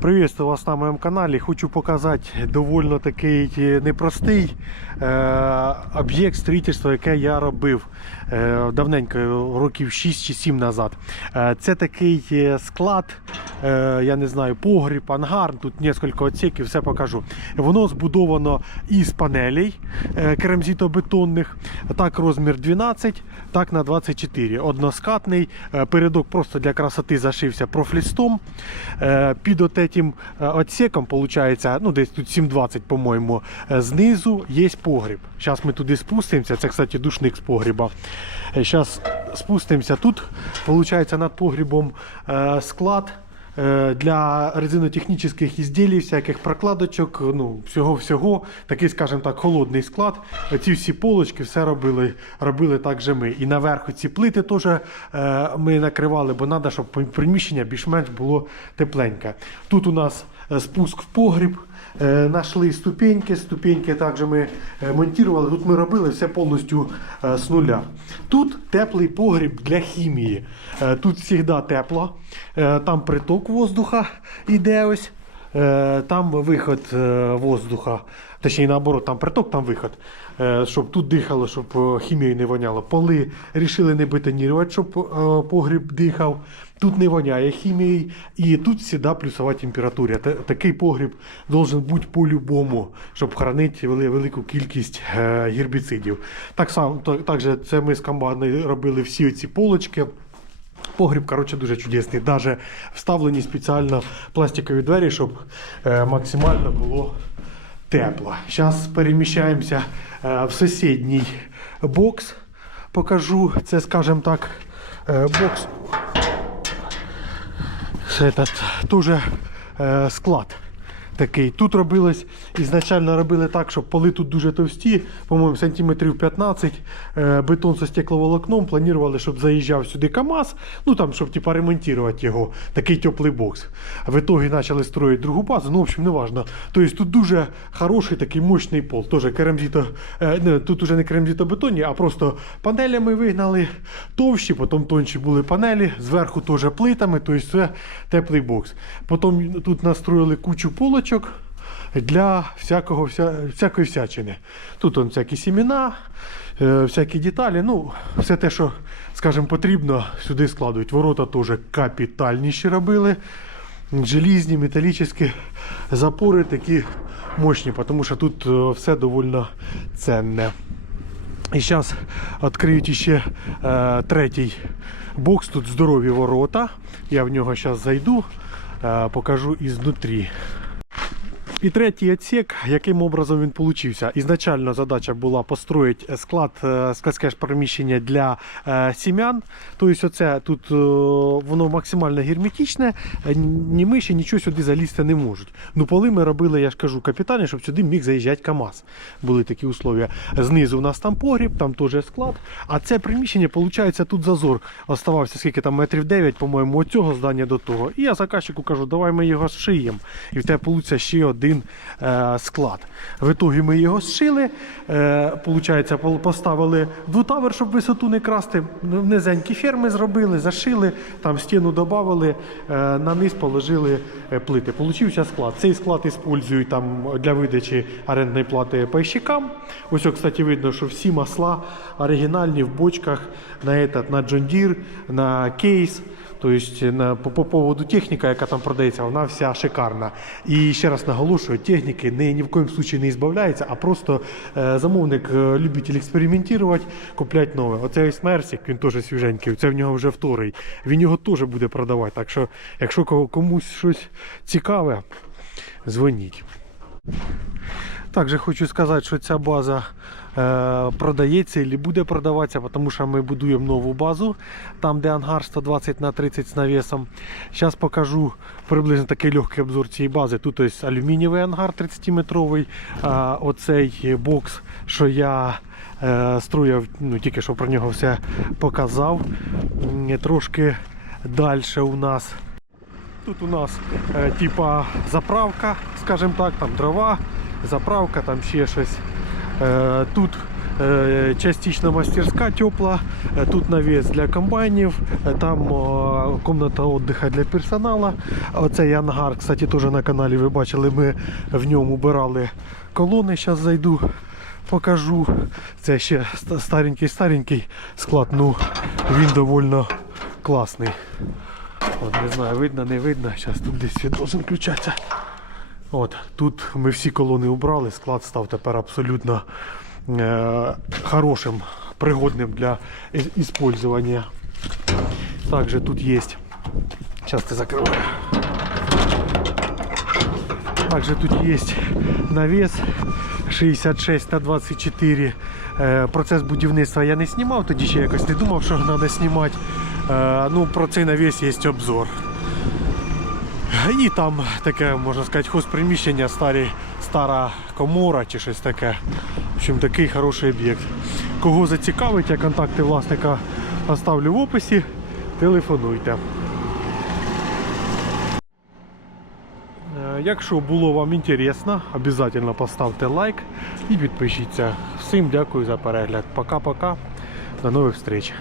Приветствую вас на моєму каналі. Хочу показати доволі такий е, непростий е, об'єкт строїтельства, яке я робив е, давненько, років 6 чи 7 назад. Е, це такий е, склад, е, я не знаю, погріб, ангар, тут кілька отсеків, все покажу. Воно збудовано із панелей е, керамзитобетонних, так розмір 12, так на 24. Односкатний, е, передок просто для красоти зашився профлістом. Е, Під отетім е, отсеком, виходить, ну десь тут 720, по-моєму, е, знизу є погріб. Зараз ми туди спустимося. Це, кстати, душник з погріба. Зараз спустимося. Тут, виходить, над погрібом е, склад е, для резинотехнічних ізділів, всяких прокладочок, ну, всього-всього. Такий, скажімо так, холодний склад. Ці всі полочки все робили, робили так же ми. І наверху ці плити теж е, ми накривали, бо треба, щоб приміщення більш-менш було тепленьке. Тут у нас е, спуск в погріб. Е, Нашли ступеньки, ступеньки також ми е, монтували. Тут ми робили все повністю е, з нуля. Тут теплий погріб для хімії. Е, Тут завжди тепло. Е, Там приток воздуха йде ось. Е, Там виход е, воздуха, точніше наоборот, там приток, там виход. Е, Щоб тут дихало, щоб хімією не воняло. Поли рішили не бетонірувати, щоб погріб дихав. Тут не воняє хімією, і тут завжди плюсова температура. Такий погріб должен бути по-любому, щоб хранити велику кількість гербіцидів. Так само, то- також це ми з командою робили всі ці полочки. Погріб, коротше, дуже чудесний. Даже вставлені спеціально пластикові двері, щоб е, максимально було тепло. Зараз переміщаємося е, в сусідній бокс. Покажу. Це, скажімо так, е, бокс. Це теж склад такий. Тут робилось, ізначально робили так, щоб поли тут дуже товсті, по-моєму, сантиметрів 15, е, бетон зі стекловолокном. Планували, щоб заїжджав сюди КАМАЗ, ну там, щоб типа, ремонтувати його, такий теплий бокс. В итогі почали строїти другу базу, ну, в общем, не важно. Тобто тут дуже хороший такий мощний пол. Тоже керамзіто, е, не, тут уже не керамзітобетонні, а просто панелями вигнали товщі, потім тонші були панелі, зверху теж плитами, тобто це теплий бокс. Потім тут настроїли кучу полочок для всякого, вся, всякої всячини. Тут он всякі сімена, е, всякі деталі. Ну, все те, що, скажімо, потрібно, сюди складують. Ворота теж капітальніші робили. Желізні, металічні запори такі мощні, тому що тут е, все доволі ценне. І зараз відкриють ще е, третій бокс. Тут здорові ворота. Я в нього зараз зайду, е, покажу ізнутрі. І третій відсек, яким образом він получився. Ізначально задача була построїти склад е, складське ж приміщення для е, сім'ян. Тобто, оце тут е, воно максимально герметичне, е, ні миші, нічого сюди залізти не можуть. Ну, поли ми робили, я ж кажу, капітальні, щоб сюди міг заїжджати КАМАЗ. Були такі условия. Знизу у нас там погріб, там теж склад. А це приміщення, виходить, тут зазор оставався скільки там метрів 9, по-моєму, від цього здання до того. І я заказчику кажу, давай ми його зшиємо. І в тебе вийде ще один е, склад. В ітогі ми його зшили. Е, получається, пол- поставили двутавер, щоб висоту не красти. Низенькі ферми зробили, зашили, там стіну додали, е, на низ положили плити. Получився склад. Цей склад використовують там для видачі орендної плати пайщикам. Ось, кстати, видно, що всі масла оригінальні в бочках на, этот, на John Deere, на кейс. Тобто по, по поводу техніка, яка там продається, вона вся шикарна. І ще раз наголошую, техніки ні, ні в коїм случаї не збавляється, а просто е, замовник е, любитель експериментувати, купляти нове. Оце ось Мерсік, він теж свіженький, це в нього вже вторий. Він його теж буде продавати. Так що, якщо комусь щось цікаве, дзвоніть. Також хочу сказати, що ця база е, продається і буде продаватися, тому що ми будуємо нову базу, там де ангар 120 на 30 з навісом. Зараз покажу приблизно такий легкий обзор цієї бази. Тут ось алюмінієвий ангар 30-метровий, а оцей бокс, що я е, строїв, ну, тільки що про нього все показав. Трошки далі у нас Тут у нас е, типа заправка, скажімо так, там дрова, заправка, там ще щось. Е, тут е, частично мастерська тепла, е, тут навіс для комбайнів, там комната віддиху для персоналу. Оцей ангар, кстати, теж на каналі ви бачили, ми в ньому убирали колони. Зараз зайду, покажу. Це ще старенький-старенький склад, ну він доволі класний. От, не знаю, видно, не видно. Зараз тут десь він должен. От, тут ми всі колони убрали, склад став тепер абсолютно е, хорошим, пригодним для іспользування. Також тут є. Зараз ти закриваю. Также тут есть навес 66 на 24. Е, Процес будівництва я не знімав, тоді ще якось не думав, що треба знімати. Е, Ну, про цей навес є обзор. І там таке, можна сказати, хозприміщення, старі, стара комора чи щось таке. В общем, такий хороший об'єкт. Кого зацікавить, я контакти власника оставлю в описі. Телефонуйте. Е, Якщо було вам інтересно, обов'язково поставте лайк і підпишіться. Всім дякую за перегляд. Пока-пока. До нових встреч.